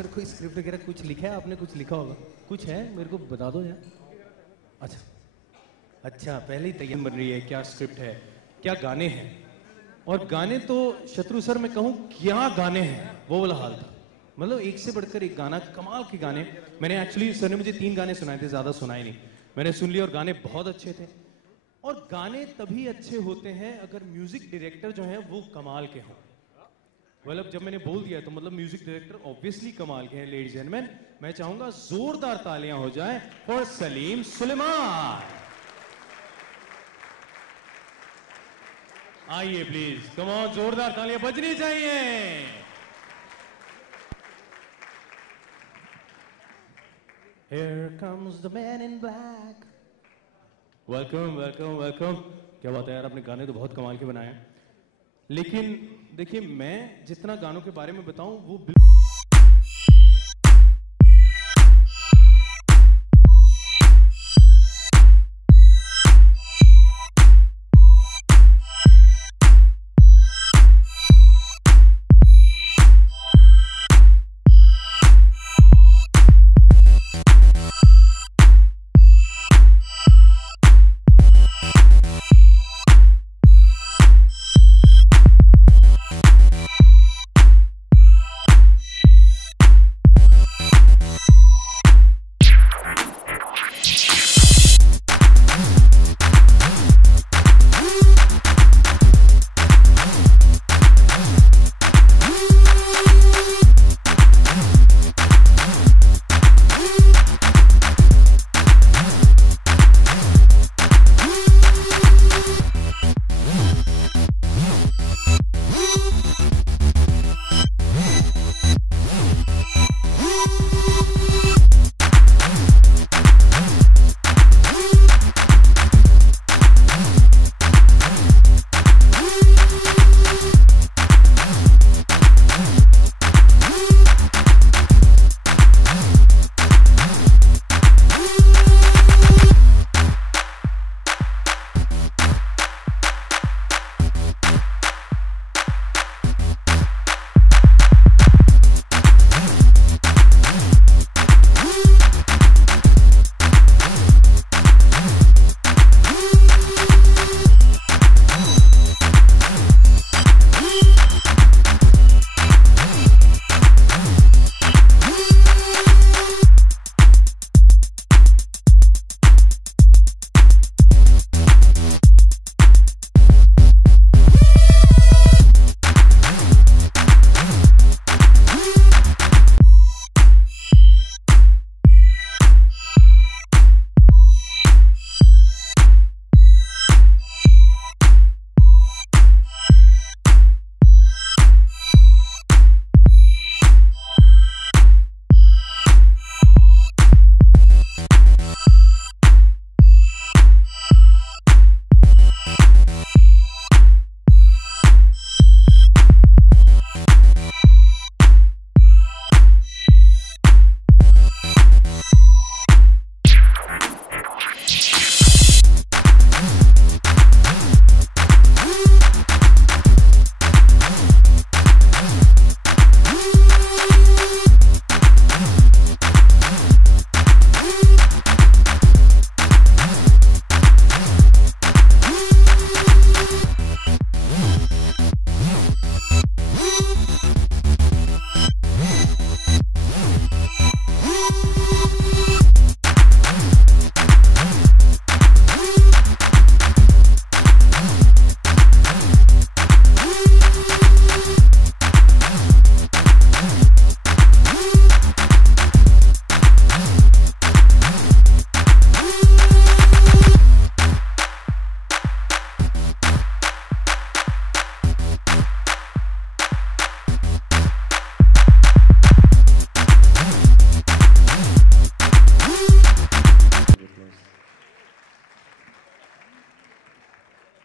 Sir कोई script वगैरह कुछ लिखा है आपने? कुछ लिखा होगा, कुछ है मेरे को बता दो यार। अच्छा पहले ही तैयार बन रही है, क्या स्क्रिप्ट है, क्या गाने हैं? और गाने तो शत्रु सर मैं कहूँ क्या गाने हैं, वो वाला हाल था। मतलब एक से बढ़कर एक गाना, कमाल के गाने। मैंने एक्चुअली सर ने मुझे 3 गाने सुनाए थे, ज्यादा सुनाए नहीं। मैंने सुन लिया और गाने बहुत अच्छे थे। और गाने तभी अच्छे होते हैं अगर म्यूजिक डायरेक्टर जो है वो कमाल के हों। मतलब जब मैंने बोल दिया तो मतलब म्यूजिक डायरेक्टर ऑब्वियसली कमाल के हैं। लेडीज एंड जेंटलमैन, मैं चाहूंगा जोरदार तालियां हो जाएं फॉर सलीम सुलेमान। आइए प्लीज, कम ऑन, जोरदार तालियां बजनी चाहिए। Here comes the man in black. Welcome welcome welcome. क्या बात है यार, आपने गाने तो बहुत कमाल के बनाए हैं। लेकिन देखिए, मैं जितना गानों के बारे में बताऊं वो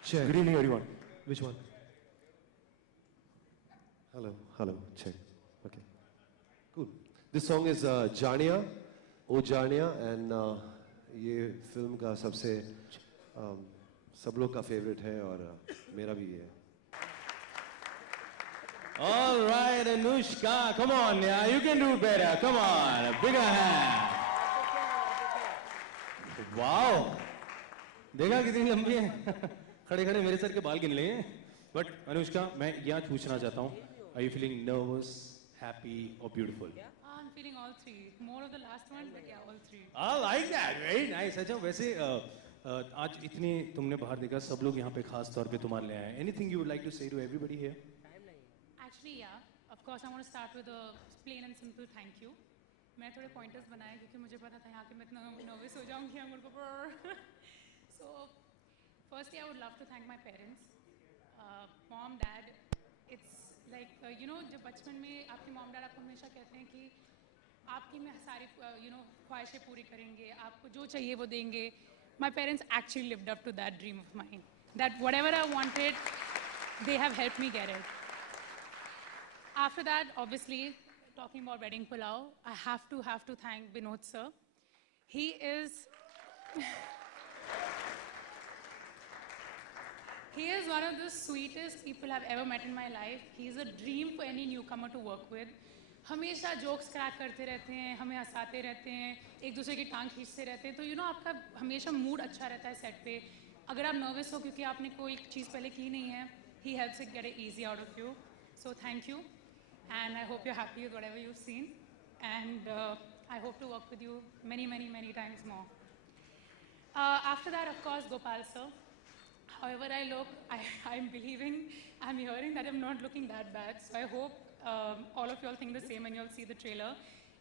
Check. Good evening, everyone. Which one? Hello, hello, check. Okay, cool. This song is Jania, O Jania, and ये फिल्म का सबसे सब लोग का फेवरेट है और मेरा भी है। All right, Anushka, come on, yeah, you can do better. Come on, a bigger hand. Wow. देखा कितनी लंबी है? खड़े खड़े मेरे सर के बाल गिन लिए. But अनुष्का, मैं यहाँ पूछना चाहता हूँ. Are you feeling nervous, happy, or beautiful? I'm feeling all three. More of the last one, but yeah, all three. I like that. Very nice. अच्छा वैसे आज इतने तुमने बाहर देखा, सब लोग यहाँ पे खास तौर पे तुम्हारे लिए आए. Anything you would like to say to everybody here? Actually, yeah. Of course, I want to start with a plain and simple thank you. मैं थोड़े pointers बनाए क्योंकि मुझे पता था यहाँ के मैं इतना nervous हो जाऊँगी हम उनको. So, firstly, I would love to thank my parents, mom, dad. It's like you know, जब बचपन में आपके mom, dad आपको हमेशा कहते हैं कि आपकी मैं सारी ख्वाहिशें पूरी करेंगे, आपको जो चाहिए वो देंगे. My parents actually lived up to that dream of mine. That whatever I wanted, they have helped me get it. After that, obviously, talking about wedding pulao, I have to thank Binod sir. He is one of the sweetest people I've ever met in my life. He's a dream for any newcomer to work with. हमेशा jokes crack करते रहते हैं, हमें हंसाते रहते हैं, एक दूसरे की टांग खींचते रहते हैं. तो आपका हमेशा मूड अच्छा रहता है सेट पे. अगर आप नर्वस हो क्योंकि आपने कोई चीज़ पहले की नहीं है, he helps it get it easy out of you. So thank you, and I hope you're happy with whatever you've seen, and I hope to work with you many, many, many times more. After that, of course, Gopal sir. However I look, I'm hearing that I'm not looking that bad. So I hope all of you all think the same when you all see the trailer.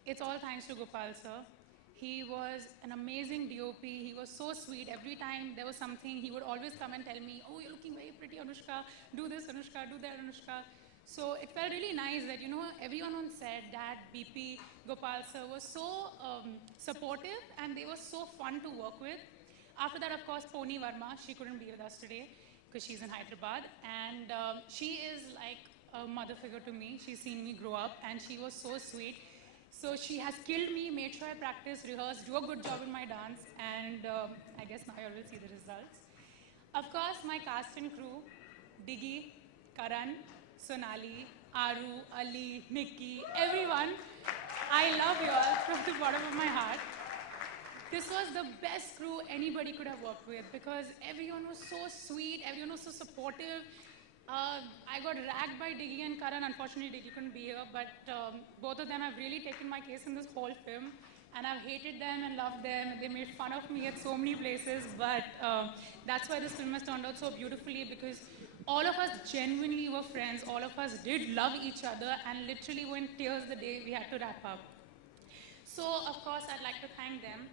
It's all thanks to Gopal sir. He was an amazing DOP. He was so sweet. Every time there was something, he would always come and tell me, oh, you're looking very pretty, Anushka. Do this, Anushka. Do that, Anushka. So it felt really nice that, everyone on set, Dad, BP, Gopal sir, was so supportive, and they were so fun to work with. After that, of course, Pony Verma. She couldn't be with us today because she's in Hyderabad. And she is like a mother figure to me. She's seen me grow up, and she was so sweet. So she has killed me, made sure I practice, rehearse, do a good job in my dance. And I guess now you all will see the results. Of course, my cast and crew, Diggy, Karan, Sonali, Aru, Ali, Nikki, everyone. I love you all from the bottom of my heart. This was the best crew anybody could have worked with because everyone was so sweet, everyone was so supportive. I got ragged by Diggy and Karan. Unfortunately, Diggy couldn't be here, but both of them have really taken my case in this whole film, and I've hated them and loved them. They made fun of me at so many places, but that's why this film has turned out so beautifully, because all of us genuinely were friends. All of us did love each other and literally were in tears the day we had to wrap up. So, of course, I'd like to thank them.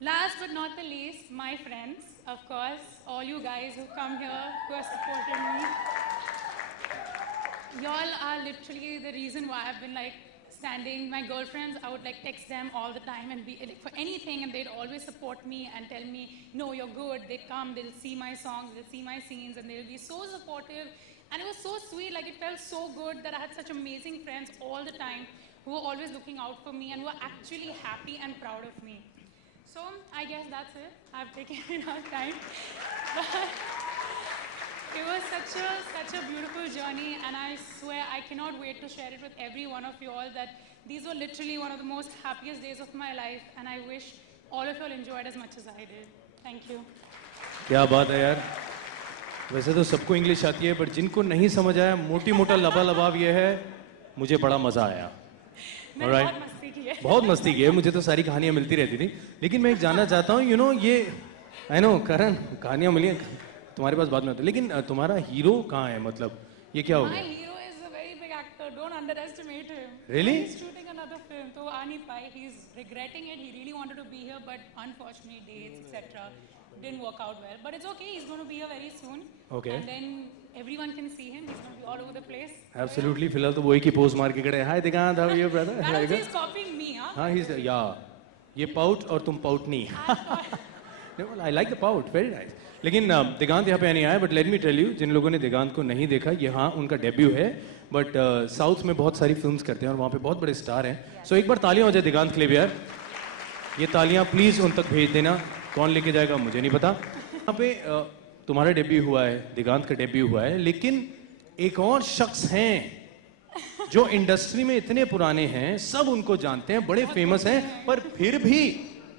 Last but not the least, my friends, of course, all you guys who come here, who have supported me. Y'all are literally the reason why I've been standing. My girlfriends, I would text them all the time and be for anything, and they'd always support me and tell me, no, you're good. They'd come, they'll see my songs, they'll see my scenes, and they'll be so supportive. And it was so sweet, it felt so good that I had such amazing friends all the time who were always looking out for me and were actually happy and proud of me. So I guess that's it. I've taken enough time. But it was such a beautiful journey, and I swear I cannot wait to share it with every one of you all that these were literally one of the most happiest days of my life, and I wish all of you all enjoyed as much as I did. Thank you. क्या बात है यार. वैसे तो सबको English आती है, पर जिनको नहीं समझ आया, मोटी मोटा लबालब ये है, मुझे बड़ा मजा आया. बहुत मस्ती की है. मुझे तो सारी कहानियां मिलती रहती थी, लेकिन मैं एक जानना चाहता हूँ, ये आई नो करण, कहानियां मिली तुम्हारे पास बाद में होता, लेकिन तुम्हारा हीरो कहाँ है? मतलब ये क्या हो गया? My hero is a very big actor. Don't underestimate him. Really? He's shooting another film, so Ani Pai, he's regretting it. He really wanted to be here, but unfortunately dates, etc. didn't work out well. But it's okay. He's going to be here very soon. Okay. And then everyone can see him. He's going to be all over the place. Absolutely. फिलहाल तो वही की post मार के खड़े. Hi Digant, how are you, brother? He's copying me, huh? हाँ, he's yeah. ये pout और तुम pout नहीं. I like the pout. Very nice. लेकिन दिगांत यहाँ पे नहीं आया, but let me tell you, जिन लोगों ने दिगांत को नहीं देखा, ये हाँ उनका डेब्यू है, but साउथ में बहुत सारी फिल्म्स करते हैं और वहाँ पे बहुत बड़े स्टार हैं. So एक बार तालियां हो जाए दिगांत के लिए भी यार. ये तालियां प्लीज उन तक भेज देना. कौन लेके जाएगा मुझे नहीं पता. यहाँ पे तुम्हारा डेब्यू हुआ है, दिगांत का डेब्यू हुआ है, लेकिन एक और शख्स हैं जो इंडस्ट्री में इतने पुराने हैं, सब उनको जानते हैं, बड़े फेमस हैं, पर फिर भी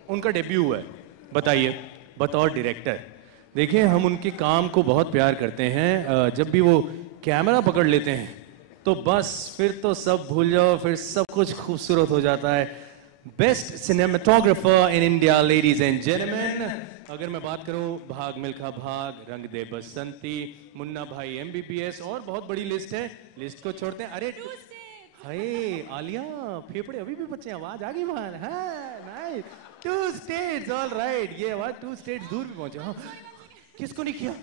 उनका डेब्यू हुआ है। बताइए, बतौर डायरेक्टर। देखिए, हम उनके काम को बहुत प्यार करते हैं। जब भी वो कैमरा पकड़ लेते हैं तो बस फिर तो सब भूल जाओ, फिर सब कुछ खूबसूरत हो जाता है। Best cinematographer in India, ladies and gentleman. अगर मैं बात करूं, भाग मिल्खा भाग, रंग दे बसंती, मुन्ना भाई MBBS, और बहुत बड़ी लिस्ट है। लिस्ट को छोड़ते हैं। अरे हाय आलिया, फेफड़े अभी भी बच्चे, आवाज आ गई बाहर। हाँ, नाइस। 2 states, all right. ये आवाज 2 स्टेट्स दूर भी पहुंचे। हाँ, किसको नहीं किया?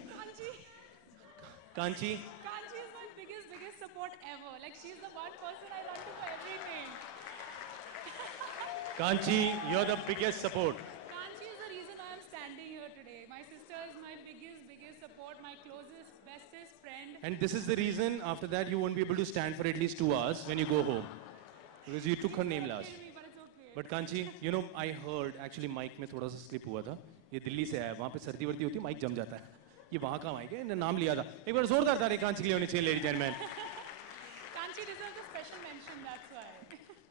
Kanchi. Kanchi is my biggest support ever. Like she's the one person I run to for everything. Kanchi, you're the biggest support. Kanchi is the reason I am standing here today. My sister is my biggest support, my closest, bestest friend. And this is the reason after that you won't be able to stand for at least 2 hours when you go home. Because you took her name last. Kill me, but it's okay. But Kanchi, you know, I heard actually mic में थोड़ा सा slip हुआ था। ये दिल्ली से आया, वहाँ पे सर्दी वर्दी होती है, माइक जम जाता है। ये वहाँ का माइक है, नाम लिया था। एक बार जोरदार ताली कांची के लिए होनी चाहिए, ladies and gentleman. Kanchi deserves a special mention, that's why.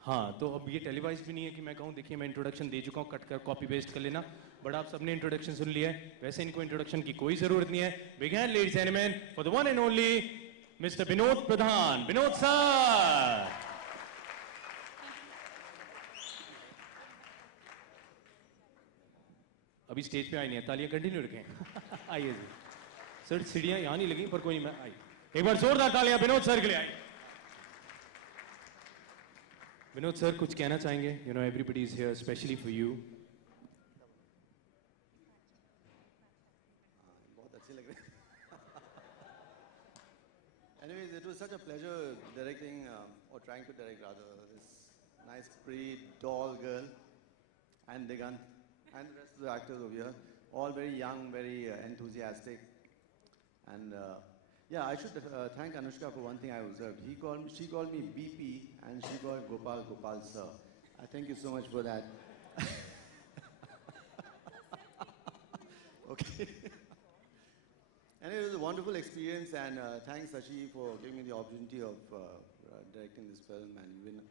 हाँ, तो अब ये टेलीवाइज भी नहीं है कि मैं कहूँ देखिए मैं इंट्रोडक्शन दे चुका हूँ, कट कर कॉपी पेस्ट कर लेना। बट आप सबने इंट्रोडक्शन सुन लिया है, वैसे इनको इंट्रोडक्शन की कोई जरूरत नहीं है। Big hand ladies and gentleman for the one and only mister Vinod Pradhan. Vinod sir. अभी स्टेज पे आए नहीं है, तालियां कंटिन्यू रखें। आइए जी सर, सीढ़ियां यहाँ नहीं लगी पर कोई नहीं, मैं आई। एक बार जोरदार तालियां विनोद सर के लिए। आई विनोद सर, कुछ कहना चाहेंगे? You know everybody is here specially for you. बहुत अच्छे लग रहे हैं। Anyways, it was such a pleasure directing or trying to direct rather this nice, pretty, tall girl and Digant and the rest of the actors over here, all very young, very enthusiastic, and yeah, I should thank Anushka for one thing I observed. She called me BP, and she called Gopal sir. I thank you so much for that. Okay. And it was a wonderful experience, and thanks Sashi for giving me the opportunity of directing this film, and even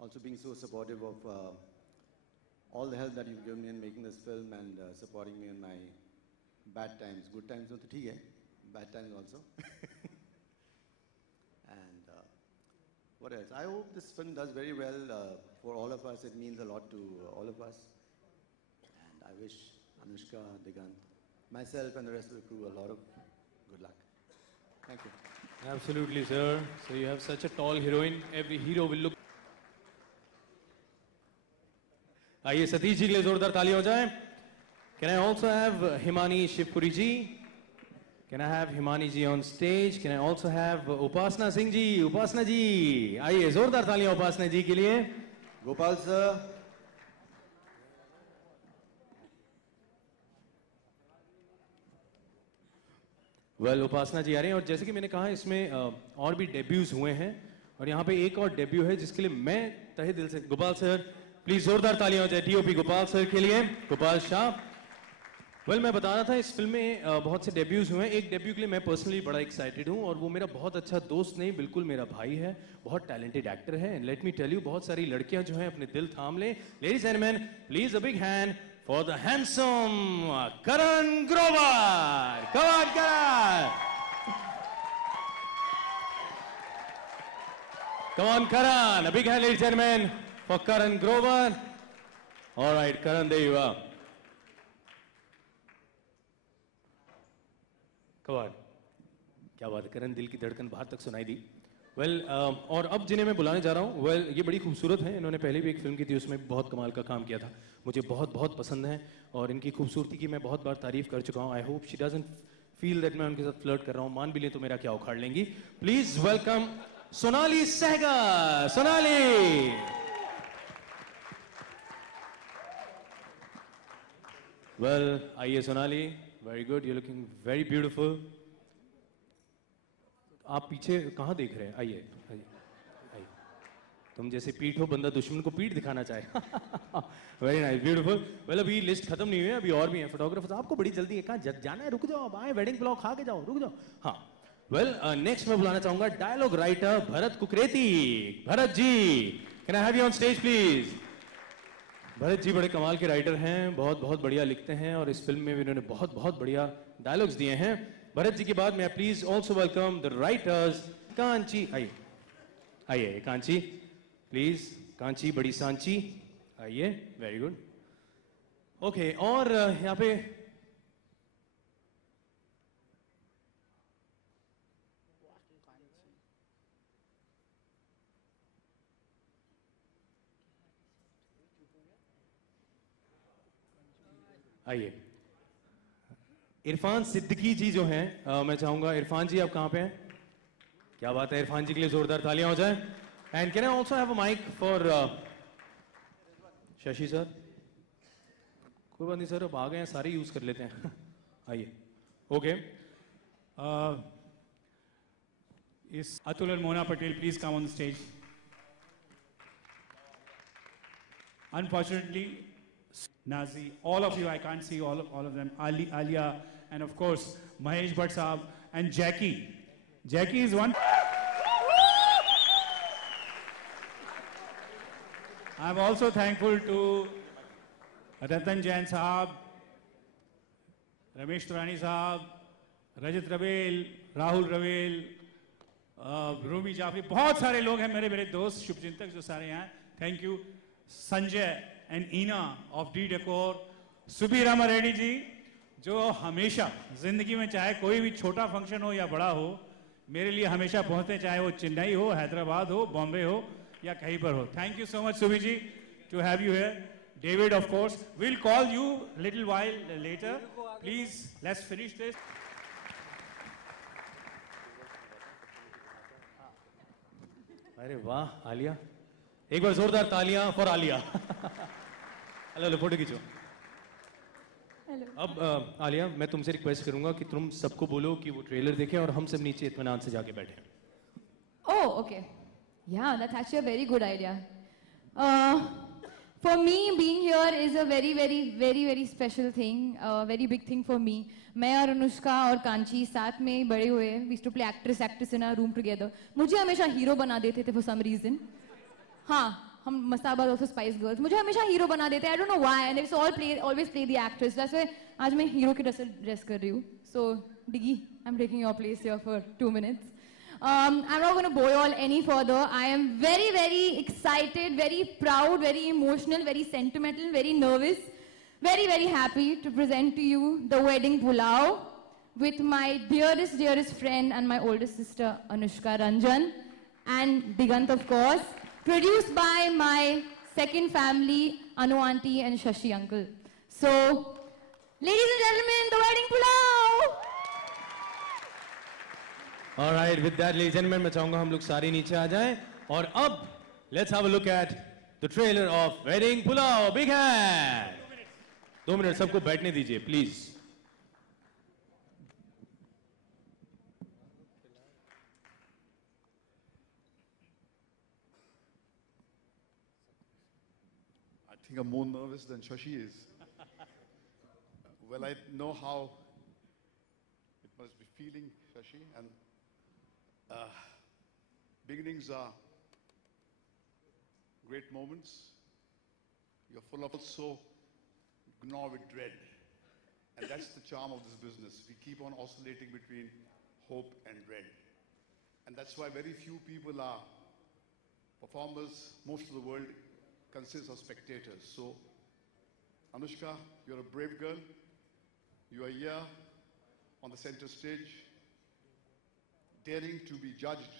also being so supportive of all the help that you've given me in making this film, and supporting me in my bad times. Good times also theek hai, bad times also. And what else? I hope this film does very well for all of us. It means a lot to all of us. And I wish Anushka, Digant, myself and the rest of the crew a lot of good luck. Thank you. Absolutely, sir. So you have such a tall heroine. Every hero will look. आइए सतीश जी के लिए जोरदार ताली हो जाए। Can I also have Himani Shivpuri ji? Can I have Himani ji on stage? Can I also have Upasna Singh ji? Upasna ji, आइए जोरदार तालियां उपासना जी के लिए। Gopal sir. वेल उपासना जी आ रहे हैं, और जैसे कि मैंने कहा इसमें और भी डेब्यूज हुए हैं, और यहाँ पे एक और डेब्यू है जिसके लिए मैं तहे दिल से, गोपाल सर प्लीज जोरदार तालियां हो जाए DOP गोपाल सर के लिए, गोपाल शाह। वेल मैं बता रहा था इस फिल्म में बहुत से डेब्यूज हुए हैं। एक डेब्यू के लिए मैं पर्सनली बड़ा एक्साइटेड हूँ, और वो मेरा बहुत अच्छा दोस्त नहीं बिल्कुल मेरा भाई है, बहुत टैलेंटेड एक्टर है। लेट मी टेल यू, बहुत सारी लड़कियां जो हैं अपने दिल थाम लें। Ladies and man, please a big hand for the handsome Karan Grover. Come on, Karan. Come on, Karan. A big hand, ladies and gentlemen, for Karan Grover. All right, Karan, there you are. Come on. क्या बात है करण, दिल की धड़कन बाहर तक सुनाई दी। Well और अब जिन्हें मैं बुलाने जा रहा हूँ, वेल ये बड़ी खूबसूरत हैं, इन्होंने पहले भी एक फिल्म की थी, उसमें बहुत कमाल का काम किया था, मुझे बहुत बहुत पसंद है, और इनकी खूबसूरती की मैं बहुत बार तारीफ कर चुका हूँ। I hope she doesn't feel that मैं उनके साथ फ्लर्ट कर रहा हूँ, मान भी ले तो मेरा क्या उखाड़ लेंगी। Please welcome Sonali Sehgal. Sonali, well आइए Sonali, very good, you looking very beautiful. आप पीछे कहाँ देख रहे हैं? आइए आइए आइए, तुम जैसे पीठ हो, बंदा दुश्मन को पीठ दिखाना चाहे। Very nice, beautiful. वेल अभी लिस्ट खत्म नहीं हुई है, अभी और भी हैं फोटोग्राफर्स। आपको बड़ी जल्दी है, कहाँ जाना है? रुक जाओ, अब आए, वेडिंग ब्लॉग खा के जाओ, रुक जाओ। हाँ वेल नेक्स्ट मैं बुलाना चाहूंगा dialogue writer Bharat Kukreti. Bharat ji, can I have you on stage please? Bharat ji बड़े कमाल के राइटर हैं, बहुत बहुत बढ़िया लिखते हैं और इस फिल्म में भी इन्होंने बहुत बहुत बढ़िया डायलॉग्स दिए हैं. भरत जी के बाद मैं please also welcome the writers. Kanchi आइए, आइए कांची प्लीज. कांची बड़ी सांची, आइए. Very good. ओके, और यहाँ पे आइए इरफान सिद्दीकी जी जो हैं. मैं चाहूंगा इरफान जी आप कहाँ पे हैं? क्या बात है, इरफान जी के लिए जोरदार तालियां हो जाए. And can I also have a mic for Shashi sir? कोई बात नहीं सर, अब आ गए हैं सारे यूज कर लेते हैं. आइए. Okay. Is Atul and Mona Patel please come on the stage? Unfortunately, Nazi, all of you, I can't see all of them. Alia, and of course Mahesh Bhatt Saab and Jackie. Jackie is one. I'm also thankful to Ratan Jain Saab, Ramesh Turani Saab, Rajat Ravel, Rahul Ravel, Rumi Jafri. बहुत सारे लोग हैं मेरे दोस्त शुभचिंतक जो सारे यहाँ. Thank you. Sanjay and Eena of the decor. Subir Rama Reddy ji जो हमेशा जिंदगी में चाहे कोई भी छोटा फंक्शन हो या बड़ा हो मेरे लिए हमेशा पहुंचते, चाहे वो चेन्नई हो, हैदराबाद हो, बॉम्बे हो या कहीं पर हो. Thank you so much Subir ji to have you here. David of course will call you little while later. Please let's finish this. अरे वाह आलिया, एक बार जोरदार तालियां फॉर आलिया. हेलो, फोटो खींचो. हेलो. अब आलिया मैं तुमसे रिक्वेस्ट करूंगा कि तुम सबको बोलो कि वो ट्रेलर देखें और हम सब नीचे इत्मीनान से जाके बैठे. Oh, okay. Yeah, that's actually a very good idea. For me, being here is a very, very, very, very special thing. Very big thing for me. मैं और अनुष्का और कांची साथ में बड़े हुए. We used to play actress in a room together. मुझे हमेशा hero बना देते थे for some reason. हाँ, हम मस्ताबाद ऑफ स्पाइस गर्ल्स मुझे हमेशा हीरो बना देते. I don't know why. And they always play the actress. That's why आज मैं हीरो की ड्रेस कर रही हूँ. So, Diggy, I'm taking your place here for 2 minutes. I'm not going to bore you all any further. I am very, very excited, very proud, very emotional, very sentimental, very nervous, very, very happy to present to you the wedding pulao with my dearest, dearest friend and my oldest sister, Anushka Ranjan, and Digant, of course, produced by my second family, Anu Auntie and Shashi Uncle. So, ladies and gentlemen, the wedding pulao! All right, with that, ladies and gentlemen, मैं चाहूंगा हम लोग सारे नीचे आ जाएं और अब let's have a look at the trailer of Wedding Pulao. Big hand. 2 minute सबको बैठने दीजिए, please. I think I'm more nervous than Shashi is. Well, I know how it must be feeling, Shashi, and beginnings are great moments. You're full of so gnaw with dread. And that's the charm of this business. We keep on oscillating between hope and dread. And that's why very few people are performers. Most of the world consists of spectators. So, Anushka, you're a brave girl. You are here on the center stage, daring to be judged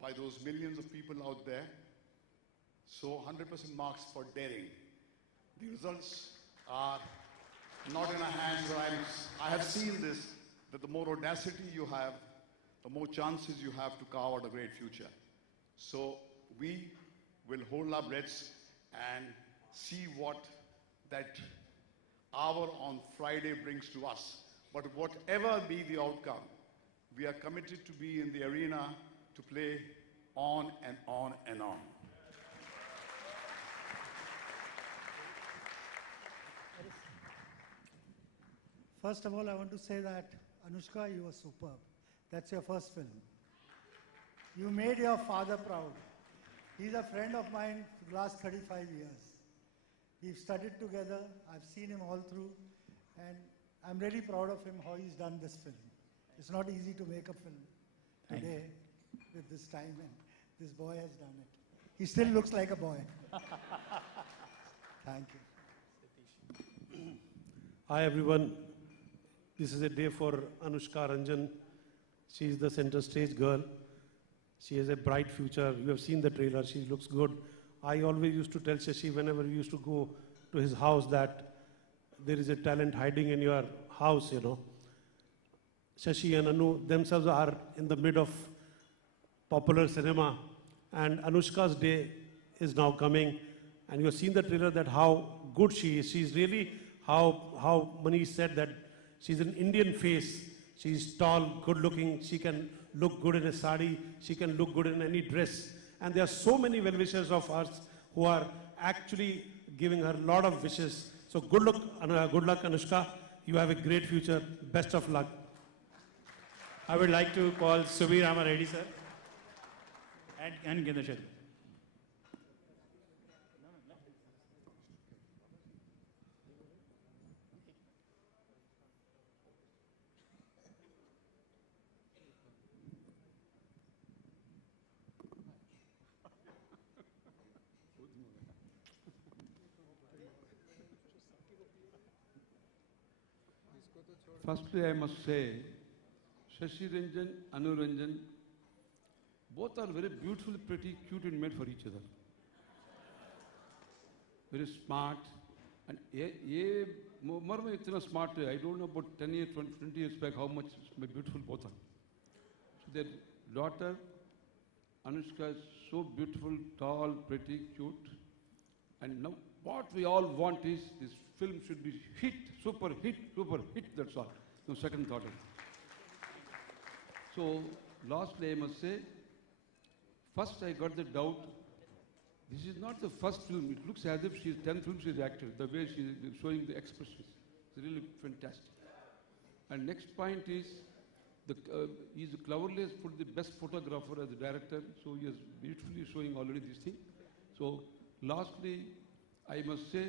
by those millions of people out there. So 100% marks for daring. The results are not in our hands. I have seen this, that the more audacity you have, the more chances you have to carve out a great future. So we will hold our breaths and see what that hour on Friday brings to us. But whatever be the outcome, we are committed to be in the arena to play on and on and on. First of all, I want to say that, Anushka, you were superb. That's your first film. You made your father proud. He's a friend of mine for the last 35 years. We've studied together. I've seen him all through. And I'm really proud of him, how he's done this film. It's not easy to make a film today with this time, and this boy has done it. He still looks like a boy. Thank you. Hi everyone. This is a day for Anushka Ranjan. She is the center stage girl. She has a bright future. You have seen the trailer. She looks good. I always used to tell Shashi whenever we used to go to his house that there is a talent hiding in your house, you know. Shashi and Anu themselves are in the mid of popular cinema, and Anushka's day is now coming. And you have seen the trailer that how good she is. She's really, how Manish said that she's an Indian face. She's tall, good looking. She can look good in a sari. She can look good in any dress. And there are so many well-wishers of ours who are actually giving her a lot of wishes. So good luck, Anushka. You have a great future. Best of luck. I would like to call Subir Rama Reddy, sir, and Gendar Shetty. Firstly, I must say, Shashi Ranjan, Anu Ranjan, both are very beautiful, pretty, cute and made for each other. Very smart. And more smart, I don't know about 10 years, 20 years back, how much beautiful both are. So their daughter, Anushka, is so beautiful, tall, pretty, cute. And now what we all want is this film should be hit, super hit, that's all. No second thought. So lastly, I must say, first I got the doubt, this is not the first film. It looks as if she's 10 films she's acted, the way she's showing the expressions. It's really fantastic. And next point is, he's cleverly put the best photographer as the director, so he is beautifully showing already this thing. So lastly, I must say,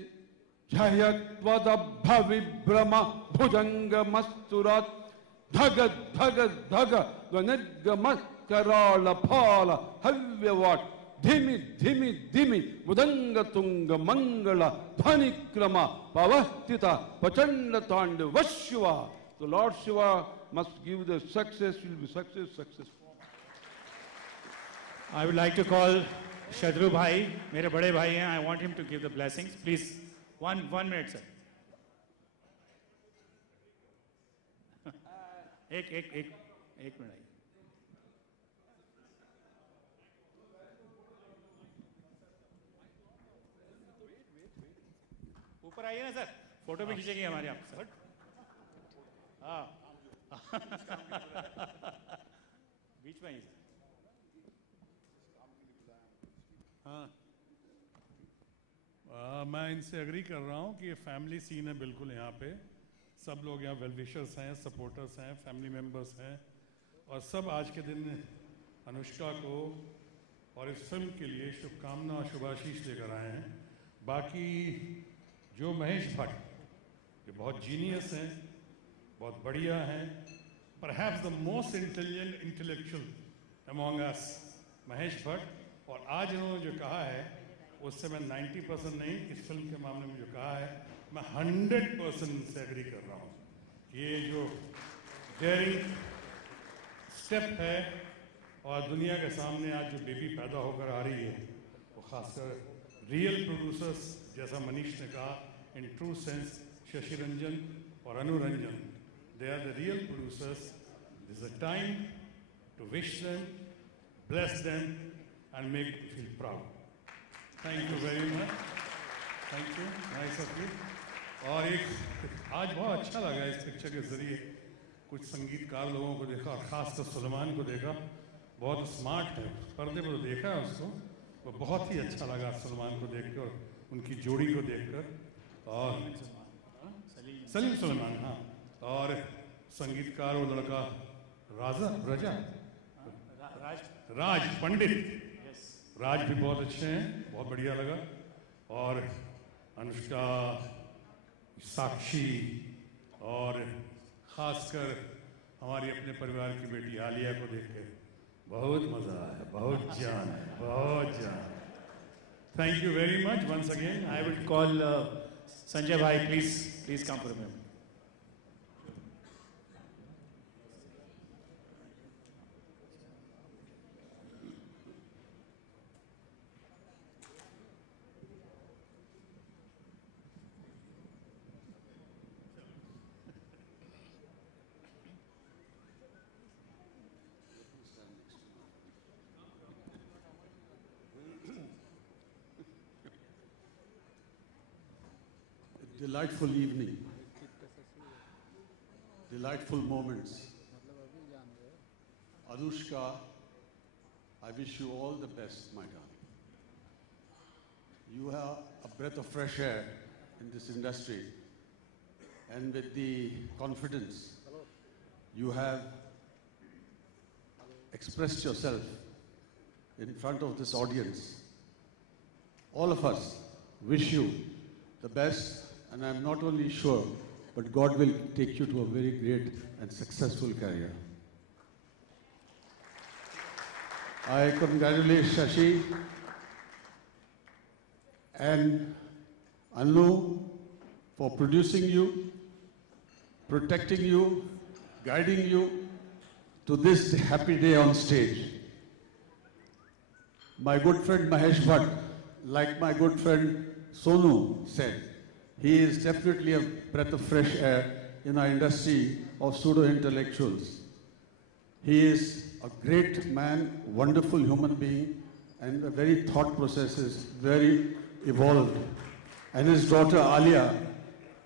Jayatwada Bhavibrama Bhujanga Masturat Dhaga Dhaga Dhaga Vanedga Maskarala Pala Havyavat Dhimi Dhimi Dhimi Mudanga Tunga Mangala Dhanikrama Pavahtita Pachanda Tanda Vashiva. The Lord Shiva must give the success, will be success. I would like to call Shadru Bhai, मेरे बड़े भाई हैं. I want him to give the blessings. Please, one minute, sir. एक minute आइए. ऊपर आइए ना sir, photo भी खींचेंगे हमारे आप सर. हाँ. बीच में आइए सर. हाँ, मैं इनसे एग्री कर रहा हूँ कि ये फैमिली सीन है बिल्कुल. यहाँ पे सब लोग यहाँ वेल विशर्स हैं, सपोर्टर्स हैं, फैमिली मेम्बर्स हैं, और सब आज के दिन अनुष्का को और इस फिल्म के लिए शुभकामना और शुभाशीष लेकर आए हैं. बाकी जो महेश भट्ट, ये बहुत जीनियस हैं, बहुत बढ़िया हैं, perhaps the most intellectual among us, Mahesh Bhatt. और आज इन्होंने जो कहा है उससे मैं 90% नहीं, इस फिल्म के मामले में जो कहा है मैं 100% से एग्री कर रहा हूँ. ये जो डेयरिंग स्टेप है और दुनिया के सामने आज जो बेबी पैदा होकर आ रही है, वो खासकर रियल प्रोड्यूसर्स जैसा मनीष ने कहा, in true sense Shashi Ranjan और Anu Ranjan, they are the real producers. This is a time to wish them, bless them and make you feel proud. Thank you very much. Thank you. Nice of you. और एक आज बहुत अच्छा लगा इस picture के जरिए कुछ संगीतकार लोगों को देखा, और खासकर सुलेमान को देखा. बहुत स्मार्ट है, पर्दे पर देखा है उसको, वो बहुत ही अच्छा लगा सुलेमान को देखकर, उनकी जोड़ी को देखकर. और सलीम सुलेमान, हाँ, और संगीतकार वो लड़का राजा राज पंडित। राज भी बहुत अच्छे हैं, बहुत बढ़िया लगा। और अनुष्का, साक्षी और खासकर हमारी अपने परिवार की बेटी आलिया को देख के बहुत मजा आया, बहुत जान है, बहुत जान। Thank you very much once again. I will call Sanjay bhai, please come for a minute. Delightful evening, delightful moments. Anushka, I wish you all the best, my darling. You are a breath of fresh air in this industry, and with the confidence you have expressed yourself in front of this audience, all of us wish you the best. And I'm not only sure, but God will take you to a very great and successful career. I congratulate Shashi and Anu for producing you, protecting you, guiding you to this happy day on stage. My good friend Mahesh Bhatt, like my good friend Sonu said, he is definitely a breath of fresh air in our industry of pseudo-intellectuals. He is a great man, wonderful human being, and the very thought process is very evolved. And his daughter Alia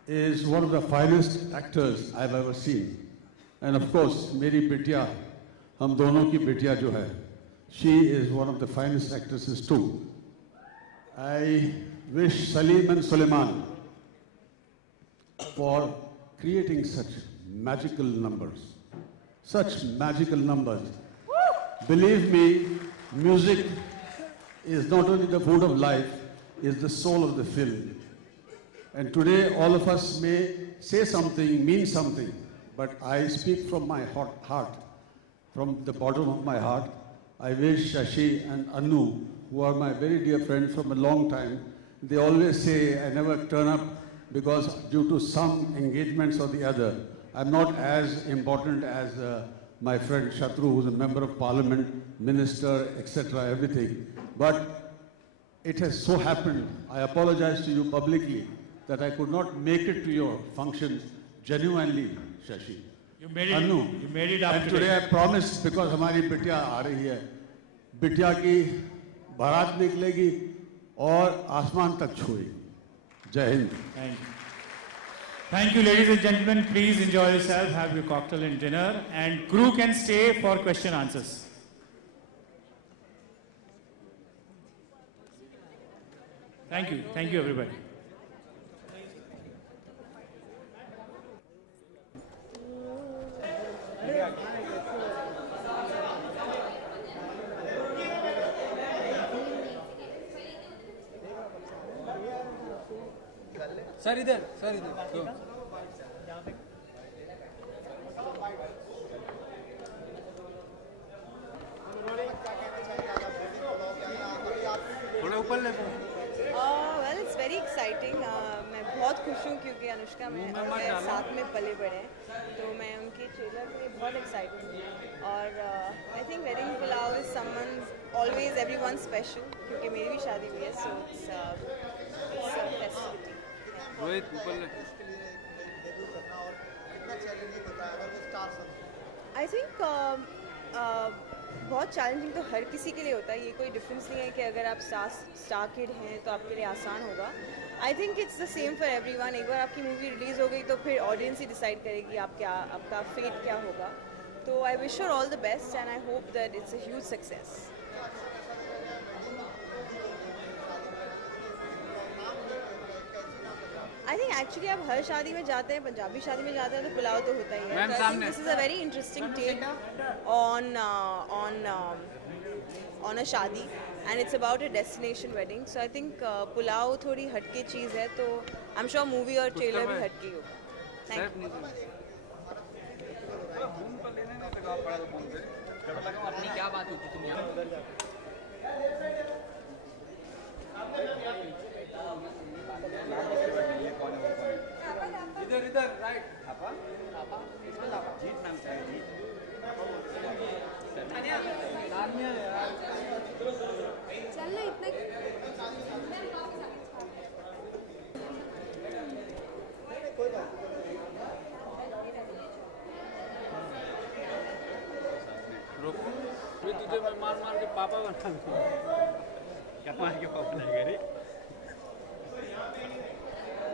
is one of the finest actors I've ever seen. And of course, Meri Bitya, hum dono ki Bitya jo hai, she is one of the finest actresses too. I wish Salim and Suleiman for creating such magical numbers. Such magical numbers. Believe me, music is not only the food of life, it's the soul of the film. And today all of us may say something, mean something, but I speak from my heart, from the bottom of my heart. I wish Shashi and Anu, who are my very dear friends from a long time, they always say I never turn up because due to some engagements or the other, I'm not as important as my friend Shatru, who's a member of parliament, minister, etc., everything. But it has so happened, I apologize to you publicly, that I could not make it to your function genuinely, Shashi. You made it, Anu, you made it up and today I promised, because हमारी बिटिया आ रही है, बिटिया की बारात निकलेगी और आसमान तक छुएगी. Jai Hind. Thank you. Thank you, ladies and gentlemen. Please enjoy yourself, have your cocktail and dinner, and crew can stay for question answers. Thank you everybody. Sir इधर तो थोड़ा ऊपर ले वेल इट्स वेरी एक्साइटिंग मैं बहुत खुश हूँ क्योंकि अनुष्का मैं साथ में पले बड़े हैं तो मैं उनकी ट्रेलर के लिए बहुत एक्साइटेड हूँ और I think wedding pulao is someone always everyone special क्योंकि मेरी भी शादी हुई है so it's a festivity Rohit ऊपर आई थिंक बहुत चैलेंजिंग तो हर किसी के लिए होता है ये कोई डिफरेंस नहीं है कि अगर आप स्टार किड हैं तो आपके लिए आसान होगा I think it's the same for everyone एक बार आपकी मूवी रिलीज़ हो गई तो फिर ऑडियंस ही डिसाइड करेगी आपका फेट क्या होगा तो I wish you all the best and I hope that it's a huge success I think actually आप हर शादी में जाते हैं, पंजाबी शादी में जाते हैं तो पुलाव तो होता ही है. This is a very interesting take on a शादी and it's about a destination wedding. So I think pulao थोड़ी हटके चीज़ है, तो I'm sure मूवी और ट्रेलर भी हटके होगा. Thank you. अपनी क्या बात होती तुम यहाँ इधर इधर राइट थापा थापा इसमें थापा जीत नाम से जीत चलना इतना कोई बात मैं तुझे मार मार के पापा बना क्या मार के पापा नहीं रे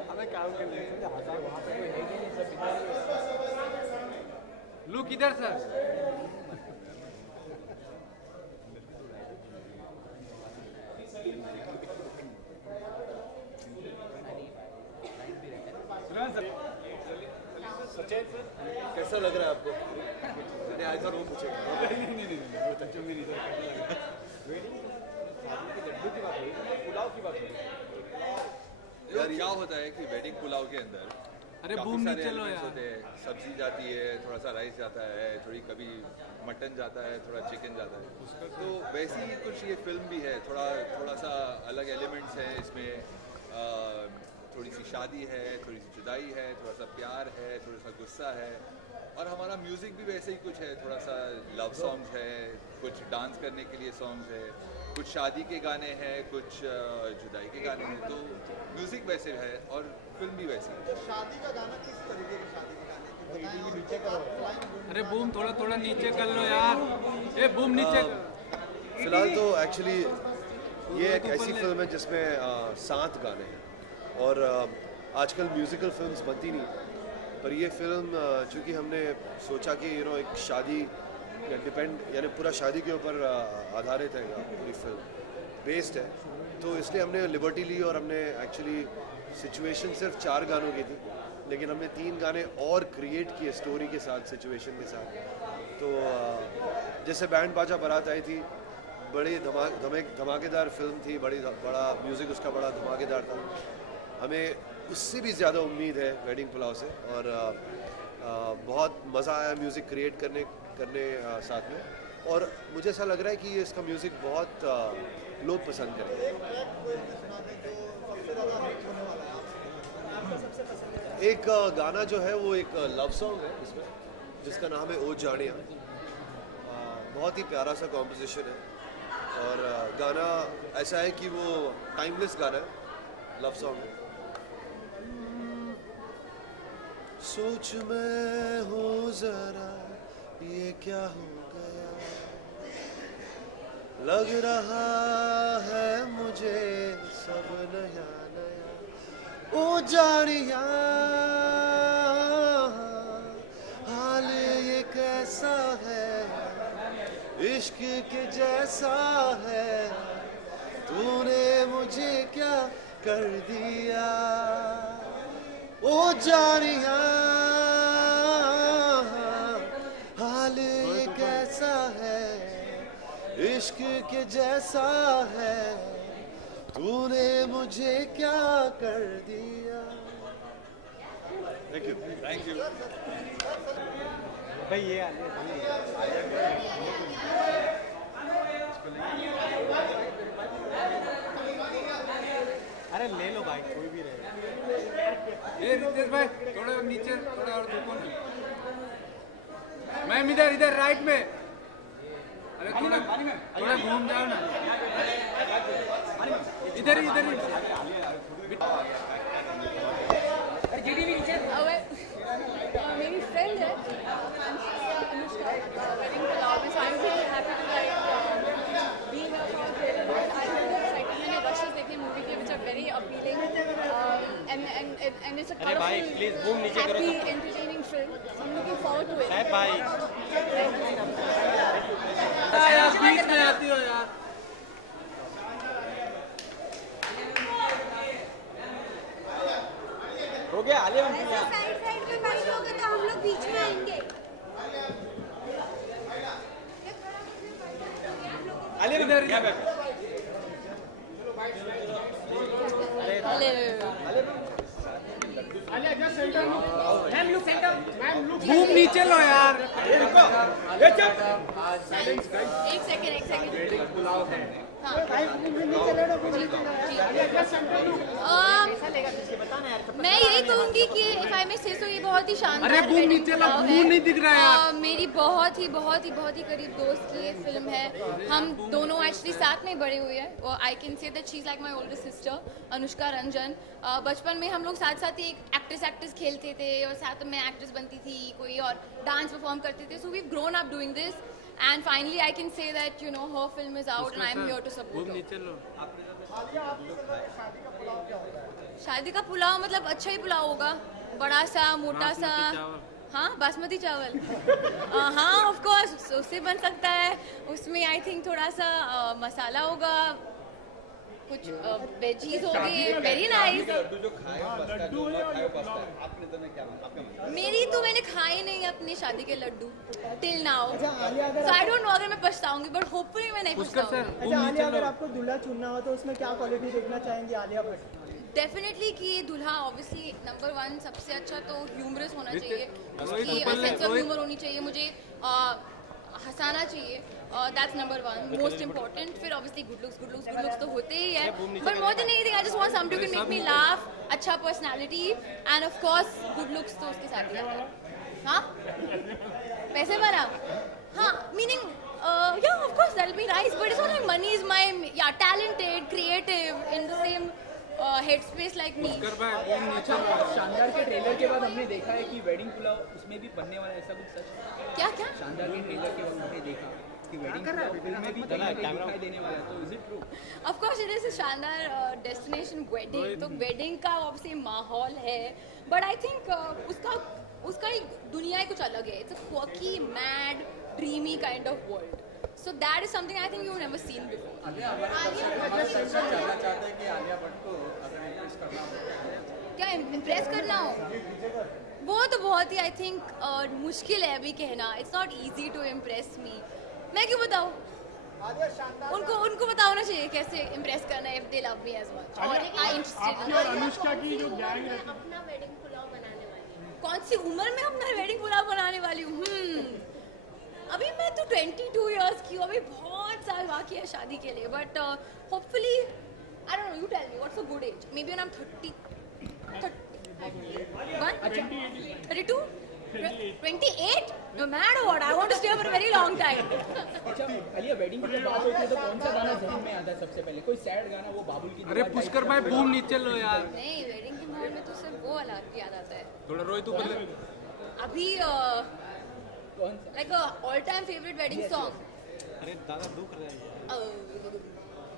हमें काम करने के लिए हजार वहाँ पे कोई है ही नहीं, सब इधर लुक इधर सर सचिन सर कैसा लग रहा है आपको? मैंने आज वो पूछेगा नहीं वो तक में नहीं वेडिंग शादी की लड्डू की बात हो रही है, पुलाव की बात हो रही है यार. क्या होता है कि वेडिंग पुलाव के अंदर अरे बूम नहीं चलो यार होते हैं, सब्जी जाती है, थोड़ा सा राइस जाता है, थोड़ी कभी मटन जाता है, थोड़ा चिकन जाता है. तो वैसी ही कुछ ये फिल्म भी है, थोड़ा सा अलग एलिमेंट्स हैं इसमें. थोड़ी सी शादी है, थोड़ी सी जुदाई है, थोड़ा सा प्यार है, थोड़ा सा गुस्सा है, और हमारा म्यूज़िक भी वैसे ही कुछ है. थोड़ा सा लव सॉन्ग्स है, कुछ डांस करने के लिए सॉन्ग्स है, कुछ शादी के गाने हैं, कुछ जुदाई के गाने हैं. तो म्यूज़िक वैसे है और फिल्म भी वैसी है. शादी का गाना किस तरीके की शादी का गाना है? नीचे करो. अरे बूम थोड़ा नीचे कर लो यार. ये बूम नीचे फिलहाल तो एक्चुअली ये एक ऐसी फिल्म है जिसमें 7 गाने हैं, और आजकल म्यूज़िकल फिल्म्स बनती नहीं, पर ये फिल्म चूँकि हमने सोचा कि एक शादी या यानी पूरा शादी के ऊपर आधारित है, पूरी फिल्म बेस्ड है, तो इसलिए हमने लिबर्टी ली और हमने एक्चुअली सिचुएशन सिर्फ 4 गानों की थी, लेकिन हमने 3 गाने और क्रिएट किए स्टोरी के साथ, सिचुएशन के साथ. तो जैसे बैंड बाजा बारात आई थी, बड़ी धमाकेदार फिल्म थी, बड़ा म्यूज़िक उसका बड़ा धमाकेदार था. हमें उससे भी ज़्यादा उम्मीद है वेडिंग पुलाव से, और बहुत मज़ा आया म्यूज़िक क्रिएट करने साथ में, और मुझे ऐसा लग रहा है कि इसका म्यूज़िक बहुत लोग पसंद करेंगे. एक गाना जो है वो एक लव सॉन्ग है इसमें, जिसका नाम है ओ जानिया. बहुत ही प्यारा सा कॉम्पोजिशन है, और गाना ऐसा है कि वो टाइमलेस गाना है, लव सॉन्ग है. सोच मैं हूँ जरा ये क्या हो गया, लग रहा है मुझे सब नया नया. ओ जानिया हाल ये कैसा है, इश्क के जैसा है, तूने मुझे क्या कर दिया. ओ जानिया हाल ये कैसा है, इश्क के जैसा है, तूने मुझे क्या कर दिया. Thank you. भाई ये अरे ले लो भाई, कोई भी रहे. ये रितेश भाई थोड़ा नीचे, थोड़ा और धूप. मैम इधर राइट में. अरे थोड़ा घूम जाओ ना. इधर ही मेरी फ्रेंड है अनुष्का वेडिंग पुलाव में, so I'm really happy to like be here for trailer. I'm really excited. मैंने rushes देखे मूवी के, which are very appealing and it's a colorful, happy, entertaining film. So I'm looking forward to it. यार बीच में आती हो यार. गया Alia side side में बैठ लोगे तो हम लोग बीच में आएंगे। आलिया इधर क्या बैठ बूम नीचे लो यार। एक सेकंड पुलाव है। मैं यही कहूंगी कि इफ आई मे से सो ये बहुत ही शानदार अरे बूम नीचे लो, बूम नहीं दिख रहा है यार। मेरी बहुत ही करीब दोस्त की ये फिल्म है। हम दोनों एक्चुअली साथ में बड़े हुए हैं और आई can say that she is like my older sister Anushka Ranjan. बचपन में हम लोग साथ ही एक एक्ट्रेस खेलते थे और साथ में एक्ट्रेस बनती थी, कोई और डांस परफॉर्म करते थे। So we have grown up doing this and finally I can say that you know her film is out and I'm here to support her. शादी का पुलाव मतलब अच्छा ही पुलाव होगा, बड़ा सा मोटा सा। हाँ बासमती चावल हाँ ऑफ कोर्स उससे बन सकता है। उसमें आई थिंक थोड़ा सा मसाला होगा, कुछ वेजीज होंगे। Very nice. मेरी तो मैंने खाए नहीं अपनी शादी के Laddu till now, so I don't no अगर मैं पछताऊंगी, बट होपफुली मैं नहीं पछताऊंगी। अच्छा आलिया, अगर आपको दूल्हा चुनना हो तो उसमें क्या क्वालिटी देखना चाहेंगे आलिया भट्ट? डेफिनेटली कि ये दूल्हा ऑब्वियसली नंबर 1 सबसे अच्छा तो ह्यूमरस होना चाहिए, उसकी सेंस ऑफ ह्यूमर होनी चाहिए, मुझे हंसाना चाहिए, दैट्स नंबर 1 मोस्ट इम्पोर्टेंट। फिर ऑब्वियसली गुड लुक्स तो होते ही है, but more than anything I just want somebody who can make me laugh, अच्छा personality and of course good looks तो उसके साथ ही आता है। हाँ पैसे भरा हाँ meaning yeah of course that'll be nice, but it's not like money is my talented creative in the same headspace like me. शानदार के ट्रेलर के बाद हमने देखा है कि वेडिंग पुलाव उसमें भी बनने वाला है, ऐसा कुछ सच? क्या शानदार के ट्रेलर के बाद हमने देखा कि वेडिंग पुलाव फिल्म में भी दिखाई देने वाला है, तो is it true? Of course it is a शानदार डेस्टिनेशन वेडिंग, तो वेडिंग का ऑब्वियसली माहौल है, बट आई थिंक उसका दुनिया ही कुछ अलग है। It's a quirky, mad, dreamy kind of world. So that is something I think you've never seen before. क्या इम्प्रेस करना हो वो तो बहुत ही आई थिंक मुश्किल है अभी कहना। It's not easy to impress me. मैं क्यों बताऊँ? उनको बताना चाहिए कैसे इम्प्रेस करना है if they love me as much और I interested in अनुष्का की जो गैंग रहती है अपना वेडिंग पुलाव बनाने वाली है। कौन सी उम्र में अपना वेडिंग पुलाव बनाने वाली हूँ? अभी मैं तो 22 इयर्स की हूँ, अभी बहुत साल बाकी है शादी के लिए, but hopefully I don't know, you tell me what's a good age? Maybe when I am 32 28 no matter what I want to stay for a very long time. अच्छा आलिया, वेडिंग की बात होती है तो कौन सा गाना जहन में आता है सबसे पहले? कोई सैड गाना, वो बाबुल की? अरे पुष्कर भाई बूम नीचे लो यार। नहीं, वेडिंग के माहौल में तो सिर्फ वो वाला याद आता है। थोड़ा रोई तू बदले अभी like a all-time favorite wedding song. अरे दादा दुख रहा है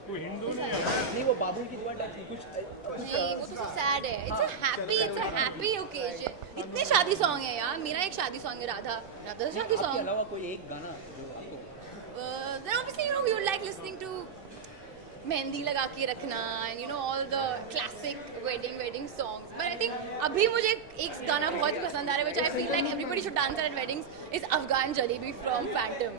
कोई हिंदू नहीं, वो बाबुल की दुआ टाइप कुछ नहीं, वो तो सैड है। It's a happy occasion. इतने शादी सॉन्ग है यार, मेरा एक शादी सॉन्ग है राधा शादी सॉन्ग। अलावा कोई एक गाना जो आपको then obviously you know you like listening to mehndi लगा के रखना and you know all the classic wedding songs, but I think अभी मुझे एक गाना बहुत ही पसंद आ रहा है which I feel like everybody should dance at weddings is Afghan Jalebi from Phantom.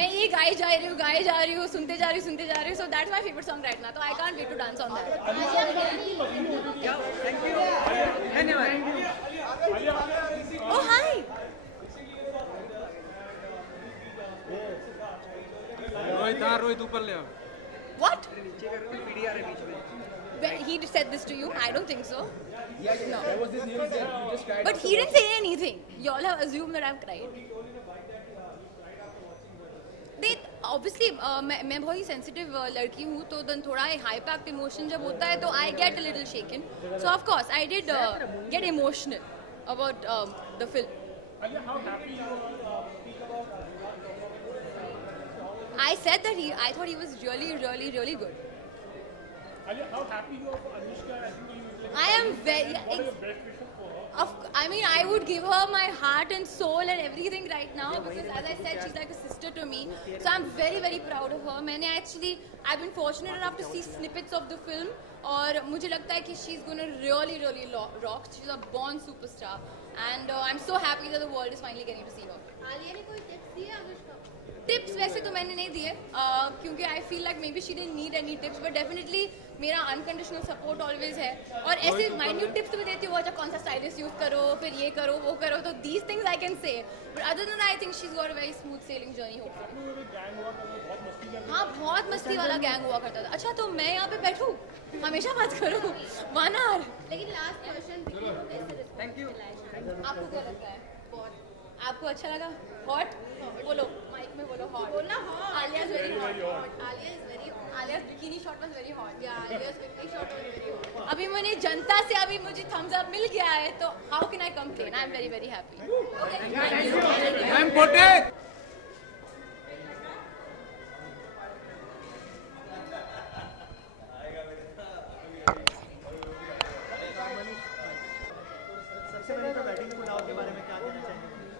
मैं ये गाए जा रही हूँ सुनते जा रही हूँ, so that's my favorite song right now, so I can't wait to dance on that. Thank you धन्यवाद। Oh hi. रोहित ऊपर ले आओ। What? He said this to you? I don't think so. Yeah, no. There was this news that you just cried. But he didn't say anything. You all have assumed that I've cried. Obviously, मैं बहुत ही sensitive लड़की हूँ, तो then थोड़ा high packed emotion जब होता है तो I get a little shaken. So of course I did get emotional about the film. How happy you are speak about I said that I thought he was really good. Alia, how happy you are for Anushka? I think you I am very. What is your best wishes for her? I mean, I would give her my heart and soul and everything right now because, as I said, she's like a sister to me. So I'm very proud of her. I've been fortunate enough to see snippets of the film और मुझे लगता है कि she is gonna really really rock. She is a born superstar and I am so happy that the world is finally getting to see her. Alia ने कोई tips दिए Anushka? Tips वैसे तो मैंने नहीं दिए क्योंकि I feel like may be she didn't need any tips, but definitely मेरा अनकंडीशनल सपोर्ट ऑलवेज है. और ऐसे माइन्यूट टिप्स भी देती हूँ, अच्छा कौन सा स्टाइलिश यूज करो, फिर ये करो वो करो, तो these things I can say. But other than I think she is got a very smooth sailing journey hopefully. हाँ बहुत मस्ती वाला गैंग हुआ करता था. अच्छा तो मैं यहाँ पे बैठूँ हमेशा बात करूँ 1 hour. लेकिन लास्ट क्वेश्चन, थैंक यू. आपको क्या लगता है? आपको अच्छा लगा? हॉट बोलो, माइक में बोलो हॉट. बोलना hot. Alia is very hot. Alia is very hot. आलिया's bikini shot was very hot. Yeah, Alia's bikini shot was very hot. अभी मैंने जनता से अभी मुझे thumbs up मिल गया है, तो how can I complain? I'm very very happy. Okay. I'm Kotek.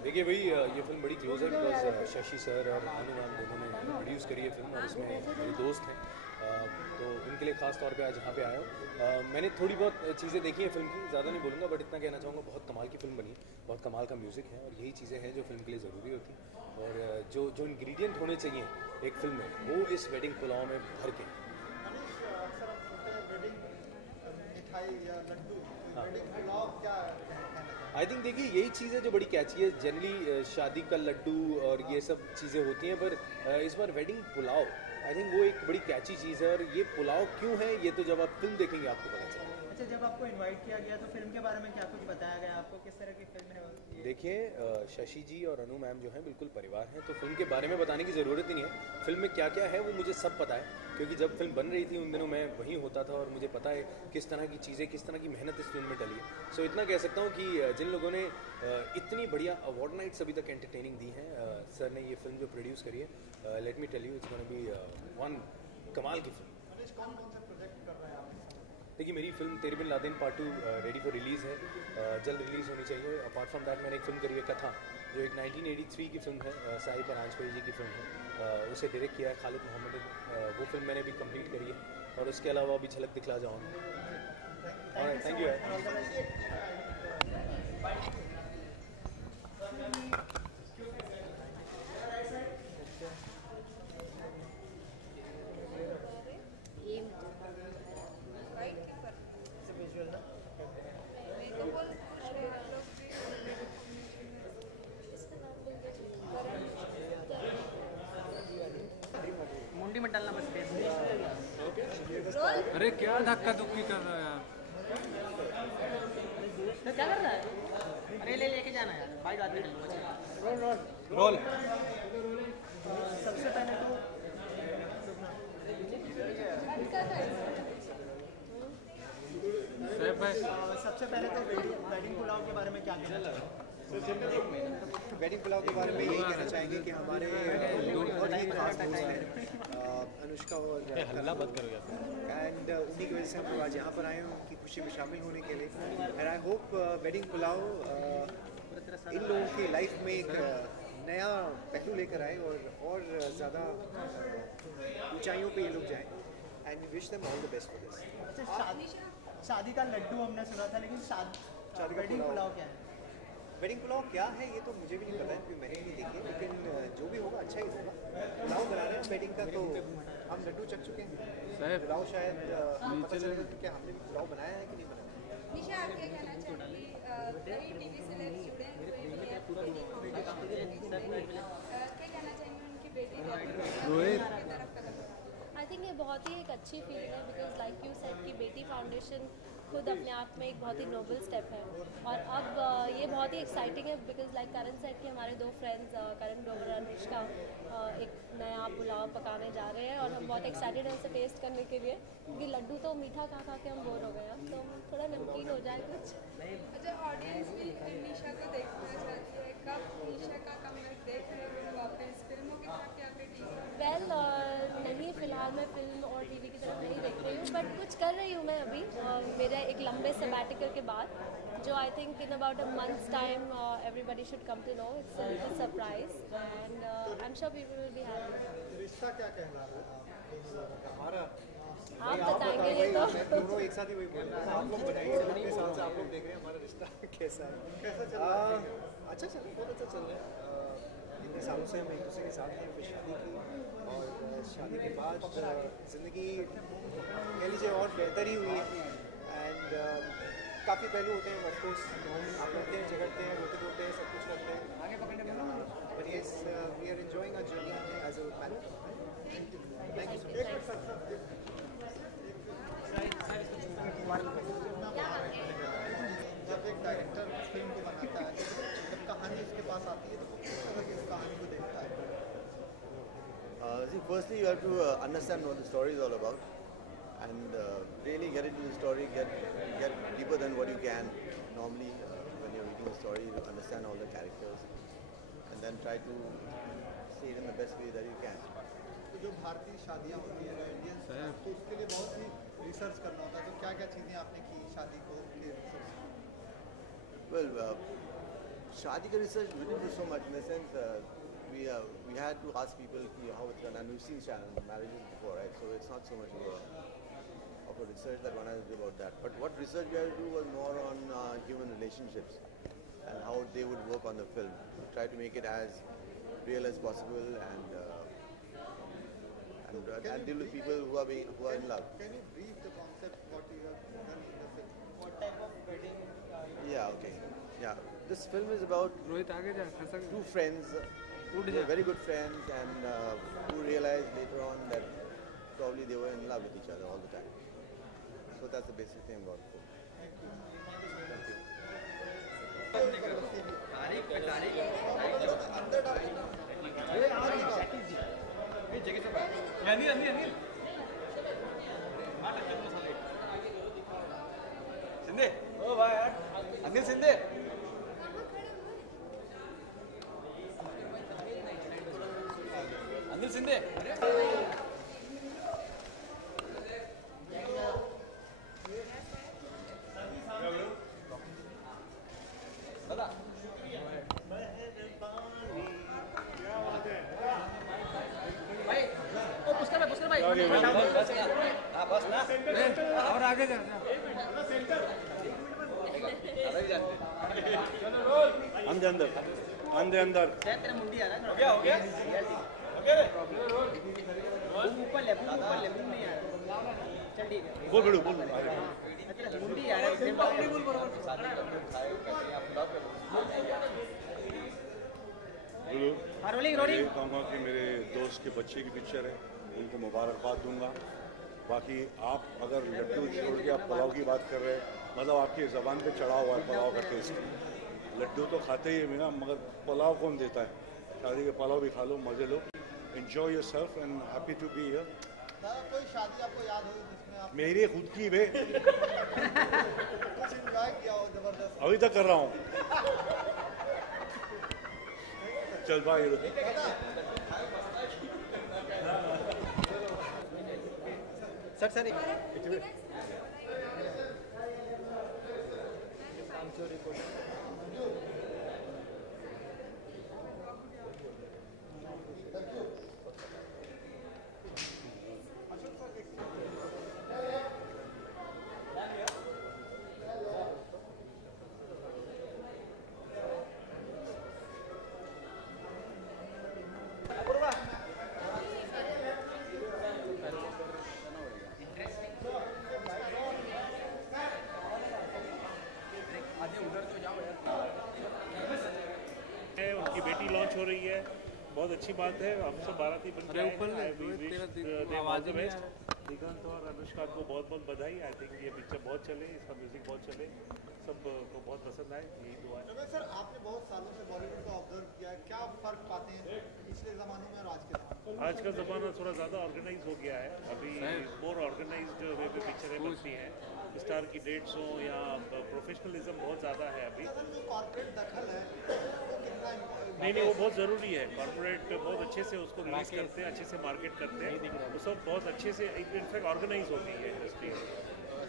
देखिए भाई ये फिल्म बड़ी क्लोज है बिकॉज शशि सर और अनु मैम दोनों ने प्रोड्यूस करी है फिल्म और इसमें मेरे दोस्त हैं, तो उनके लिए ख़ास तौर पे आज यहाँ पे आया हूँ. मैंने थोड़ी बहुत चीज़ें देखी हैं फिल्म की, ज़्यादा नहीं बोलूँगा बट इतना कहना चाहूँगा बहुत कमाल की फिल्म बनी, बहुत कमाल का म्यूज़िक है और यही चीज़ें हैं जो फिल्म के लिए ज़रूरी होती हैं. और जो इंग्रेडिएंट होने चाहिए एक फिल्म में वो इस वेडिंग पुलाव में भर के. आई थिंक देखिए यही चीज़ है जो बड़ी कैची है. जनरली शादी का लड्डू और ये सब चीज़ें होती हैं, पर इस बार वेडिंग पुलाव आई थिंक वो एक बड़ी कैची चीज़ है. और ये पुलाव क्यों है ये तो जब आप फिल्म देखेंगे आपको पता चलेगा. अच्छा जब आपको इनवाइट किया गया तो फिल्म के बारे में क्या कुछ बताया गया आपको, किस तरह की फिल्म है? देखिए शशि जी और अनु मैम जो हैं बिल्कुल परिवार हैं, तो फिल्म के बारे में बताने की ज़रूरत ही नहीं है. फिल्म में क्या क्या है वो मुझे सब पता है क्योंकि जब फिल्म बन रही थी उन दिनों मैं वहीं होता था और मुझे पता है किस तरह की चीज़ें, किस तरह की मेहनत इस फिल्म में डली है. सो इतना कह सकता हूँ कि जिन लोगों ने इतनी बढ़िया अवार्ड नाइट्स अभी तक एंटरटेनिंग दी हैं, सर ने ये फिल्म जो प्रोड्यूस करी है, let me tell you it's gonna be one कमाल की फिल्म. देखिए मेरी film Tere Bin Laden part 2 ready for release है, जल्द रिलीज़ होनी चाहिए. अपार्ट फ्रॉम दैट मैंने एक फिल्म करी है कथा, जो एक 1983 की फिल्म है, साई परांजपे जी की फिल्म है, उसे डायरेक्ट किया है खालिद मोहम्मद ने. वो फिल्म मैंने भी कंप्लीट करी है और उसके अलावा अभी झलक दिखला जाऊँगा. Thank you. मुंडी मत डालना बस. अरे क्या धक्का धुक्की कर रहा है यार? तो क्या कर रहा है? अरे लेके जाना यार, भाई बात में रोल. सबसे पहले तो सबसे पहले तो वेडिंग पुलाव के बारे में क्या कहना चाहिए? वेडिंग पुलाव के बारे में यही कहना चाहेंगे कि हमारे बहुत ही खास दोस्त हैं अनुष्का और हल्ला बंद करो यार. एंड उन्हीं की वजह से हम लोग आज यहाँ पर आए हैं उनकी खुशी में शामिल होने के लिए. And I hope Wedding Pulao इन लोगों की लाइफ में एक नया पहलू लेकर आए और ज़्यादा ऊंचाइयों पे ये लोग जाएं. And wish them all the best for this. अच्छा शादी का लड्डू हमने सुना था, लेकिन शादी वेडिंग पुलाव क्या है? वेडिंग पुलाव क्या है ये तो मुझे भी नहीं पता है क्योंकि मैंने नहीं देखी, लेकिन जो भी होगा अच्छा ही होगा. पुलाव बना रहे हैं वेडिंग का, तो हम लड्डू चख चुके हैं. पुलाव शायद पता चलेगा कि क्या हमने भी पुलाव बनाया है कि नहीं बनाया. निशा आप क्या कहना चाहेंगी? कई टीवी सेलेब्स जुड़े हुए हैं क्या कहना चाहेंगे उनकी बेटी? आई थिंक ये बहुत ही एक अच्छी फीलिंग है बिकॉज लाइक यू सेड कि बेटी फाउंडेशन खुद अपने आप में एक बहुत ही नोबल स्टेप है. और अब ये बहुत ही एक्साइटिंग है बिकॉज लाइक करण सेड कि हमारे 2 फ्रेंड्स करण ग्रोवर और अनुष्का एक नया पुलाव पकाने जा रहे हैं और हम बहुत एक्साइटेड हैं उसे टेस्ट करने के लिए क्योंकि लड्डू तो मीठा खा खा के हम बोर हो गए हैं, तो थोड़ा नमकीन हो जाए कुछ. अच्छा ऑडियंस भी निशा को देखना चाहती है, कब निशा का कमबैक देख रहे हैं वापस फिल्मों के साथ क्या वेल नहीं फिलहाल मैं फिल्म और टीवी की तरफ नहीं देख रही हूँ बट कुछ कर रही हूँ मैं अभी मेरा एक लंबे सबैटिकल के बाद जो I think in about a months time everybody should come to know. It's a surprise and I am sure people will be happy. रिश्ता क्या कहना रहा है हमारा? आप बताएंगे ये तो। दोनों एक साथ ही वही बोल रहे हैं। आप लोग बताइए कितने साल से आप लोग देख रहे हैं हमारा रिश्ता कैसा है? कैसा चल रहा है? अच्छा चल रहा है, बहुत अच्छा चल रहा है। इतने सालों से हम एक दूसरे के साथ हैं, फिर शादी की और शादी के बाद ज़िंदगी कह लीजिए और बेहतर ही हुई है। एंड काफ़ी पहलू होते हैं ऑफकोर्स, आप लड़ते हैं झगड़ते हैं रोते धोते हैं सब कुछ करते हैं, but yes we are enjoying our journey as a marriage. Thank you so much. जब एक डायरेक्टर फिल्म को बनाता है, जब कहानी उसके पास आती है तो वो किस तरह की उस कहानी को देखता है? See, firstly you have to understand what the story is all about, and really get into the story, get deeper than what you can normally when you're reading a story. You understand all the characters, and then try to say it in the best way that you can. तो जो भारतीय शादियाँ होती हैं Indian, तो उसके लिए बहुत ही रिसर्च करना होता है, तो क्या क्या चीज़ें आपने की शादी को रिसर्च? Well, शादी का research we didn't do so much in the sense we had to ask people how it's done, and we've seen marriages before, right? So it's not so much of a research that one has to do about that. But what research we had to do was more on human relationships and how they would work on the film. We try to make it as real as possible and deal with people who are in love. Can you brief the concept what you have done in the film? What type of wedding? Yeah, okay. Yeah, this film is about two friends who were very good friends and who realized later on that probably they were in love with each other all the time. So that's the basic thing about it. Shinde, ओ भाई यार, अनिल शिंदे। अनिल शिंदे। बस ना और आगे जा अंदर अंदर अंदर अंदर तेरा मुंडी आ रहा है। हो गया ऊपर ले नहीं आ रहा। चल ठीक है बोल बोल मुंडी आ रहा है बोल रोलिंग कहूँगा कि मेरे दोस्त के बच्चे की पिक्चर है, उनको मुबारकबाद दूंगा। बाकी आप अगर लड्डू छोड़ के आप पुलाव की बात कर रहे हैं, मतलब आपकी ज़बान पे चढ़ा हुआ है पुलाव का टेस्ट। लड्डू तो खाते ही है ना, मगर पुलाव कौन देता है? शादी के पुलाव भी खा लो, मज़े लो। Enjoy yourself and happy to be here. कोई शादी आपको याद हो जिसमें आप मेरी खुद की बे कुछ एंजॉय किया हो जबरदस्त? अभी तक कर रहा हूँ। चल भाई सर उनकी बेटी लॉन्च हो रही है, बहुत अच्छी बात है। हम सब बाराती बन के दिगंत और अनुष्का को बहुत बहुत बधाई। आई थिंक ये पिक्चर बहुत चले, इसका म्यूजिक बहुत चले, सब को बहुत पसंद आए, यही दुआ है। रमेश सर, आपने बहुत सालों से बॉलीवुड को ऑब्जर्व किया है, क्या फर्क पाते हैं पिछले ज़मानों में और आज के ज़माने में? आज का ज़माना थोड़ा ज़्यादा ऑर्गेनाइज हो गया है, अभी मोर ऑर्गेनाइज्ड वे पे पिक्चरें बनती हैं, स्टार की डेट्स हो या प्रोफेशनलिज्म बहुत ज़्यादा है अभी। कॉर्पोरेट दखल है नहीं, वो बहुत ज़रूरी है। कॉर्पोरेट बहुत अच्छे से उसको रिलीज करते हैं, अच्छे से मार्केट करते हैं, वो सब बहुत अच्छे से इनफैक्ट ऑर्गेनाइज होती है industry.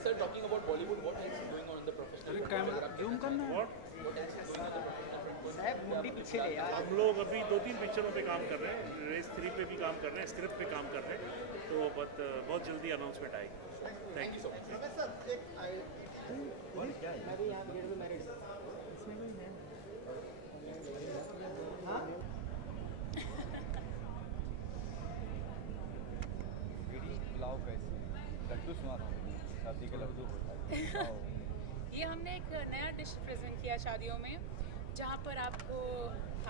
Sir, talking about Bollywood, what is going on in the professional? What is going on in the हम लोग अभी 2-3 पिक्चरों पे काम कर रहे हैं, रेस 3 पे भी काम कर रहे हैं, स्क्रिप्ट पे काम कर रहे हैं, तो बहुत जल्दी अनाउंसमेंट आएगी। Thank you so much. Pulao कैसे लड्डू सुना था, शादी के लड्डू होता है। ये हमने एक नया डिश प्रेजेंट किया शादियों में, जहाँ पर आपको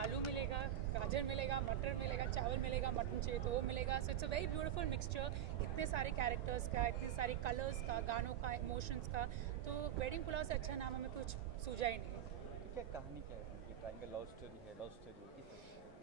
आलू मिलेगा, गाजर मिलेगा, मटर मिलेगा, चावल मिलेगा, मटन चाहिए तो वो मिलेगा। So it's a very beautiful mixture, इतने सारे कैरेक्टर्स का, इतने सारे कलर्स का, गानों का, इमोशंस का। तो वेडिंग पुलाव से अच्छा नाम हमें कुछ सूझा ही नहीं। क्या कहानी क्या है उनकी? ट्रायंगल लव स्टोरी है, लव स्टोरी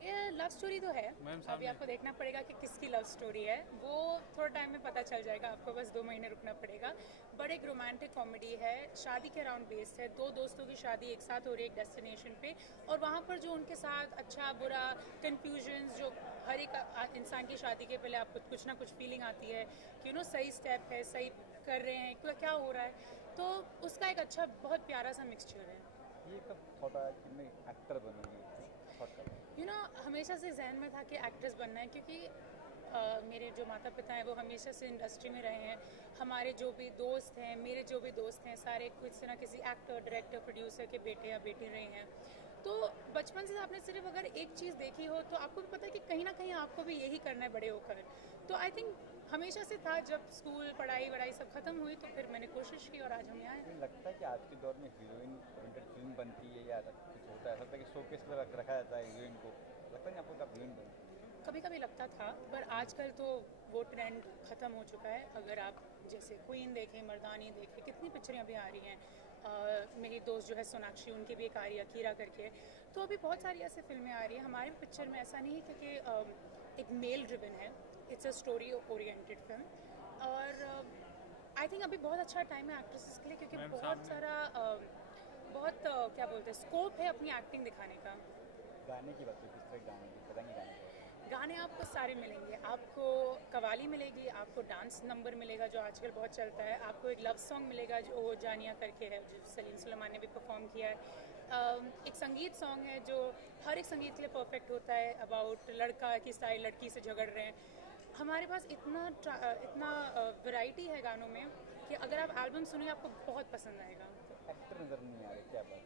ये लव स्टोरी तो है, अभी आपको देखना पड़ेगा कि किसकी लव स्टोरी है, वो थोड़ा टाइम में पता चल जाएगा, आपको बस 2 महीने रुकना पड़ेगा। बट एक रोमांटिक कॉमेडी है, शादी के अराउंड बेस्ड है, 2 दोस्तों की शादी एक साथ हो रही है एक डेस्टिनेशन पे, और वहाँ पर जो उनके साथ अच्छा बुरा कन्फ्यूजन्स, जो हर एक इंसान की शादी के पहले आपको कुछ ना कुछ फीलिंग आती है कि सही स्टेप है, सही कर रहे हैं, क्या हो रहा है, तो उसका एक अच्छा बहुत प्यारा सा मिक्सचर है। ये कब थॉट आया कि मैं एक्टर बनूंगी? हमेशा से जहन में था कि एक्ट्रेस बनना है, क्योंकि मेरे जो माता पिता हैं वो हमेशा से इंडस्ट्री में रहे हैं, हमारे जो भी दोस्त हैं, मेरे जो भी दोस्त हैं, सारे किसी ना किसी एक्टर, डायरेक्टर, प्रोड्यूसर के बेटे या बेटी रहे हैं। तो बचपन से आपने सिर्फ अगर एक चीज़ देखी हो तो आपको भी पता है कि कहीं ना कहीं आपको भी यही करना है बड़े होकर। तो आई थिंक हमेशा से था, जब स्कूल पढ़ाई वढ़ाई सब खत्म हुई तो फिर मैंने कोशिश की और आज हम यहाँ आए। लगता है कि आज के दौर में हीरोइन ओरिएंटेड फिल्म बनती है या कुछ होता है, लगता है कि शोकेस में रखा जाता है हीरोइन को, लगता है आपको कब हीरोइन बनती? कभी कभी लगता था, पर आजकल तो वो ट्रेंड ख़त्म हो चुका है। अगर आप जैसे क्वीन देखें, मर्दानी देखें, कितनी पिक्चरें अभी आ रही हैं। मेरी दोस्त जो है सोनाक्षी, उनकी भी एक आ रही है अकीरा करके, तो अभी बहुत सारी ऐसी फिल्में आ रही हैं। हमारे पिक्चर में ऐसा नहीं है, क्योंकि एक मेल ड्रिवन है, it's a story oriented film, और आई थिंक अभी बहुत अच्छा टाइम है एक्ट्रेसेस के लिए, क्योंकि बहुत सारा क्या बोलते हैं, स्कोप है अपनी एक्टिंग दिखाने का। गाने की बात किस तरह गाने की बताएंगे? गाने आपको सारे मिलेंगे, आपको कवाली मिलेगी, आपको डांस नंबर मिलेगा जो आजकल बहुत चलता है, आपको एक लव सॉन्ग मिलेगा जो जानिया करके है, जो सलीम सुलेमान ने भी परफॉर्म किया है। एक संगीत सॉन्ग है जो हर एक संगीत के लिए परफेक्ट होता है, अबाउट लड़का की सारी लड़की से झगड़ रहे हैं। हमारे पास इतना वैरायटी है गानों में कि अगर आप एल्बम सुने आपको बहुत पसंद आएगा। एक्टर नजर नहीं आ रहे, क्या बात?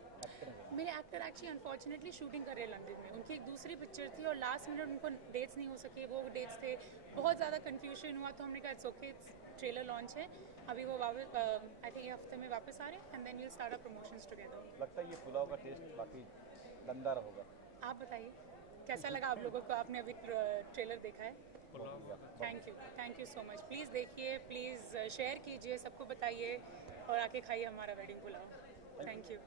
मेरे एक्टर एक्चुअली अनफॉर्चुनेटली शूटिंग कर रहे हैं लंदन में, उनकी एक दूसरी पिक्चर थी और लास्ट मिनट उनको डेट्स नहीं हो सके, वो डेट्स थे, बहुत ज़्यादा कन्फ्यूजन हुआ, तो हमने कहा इट्स ओके, ट्रेलर लॉन्च है अभी, वो वापस आई थिंक ये हफ्ते में वापस आ रहे हैं, and then we'll start our promotions together. लगता है ये पुलाव का टेस्ट बाकी दमदार होगा। आप बताइए कैसा लगा आप लोगों को? आपने अभी ट्रेलर देखा है? Thank you so much. Please देखिए, प्लीज़ शेयर कीजिए, सबको बताइए और आके खाइए हमारा वेडिंग पुलाव। Thank you.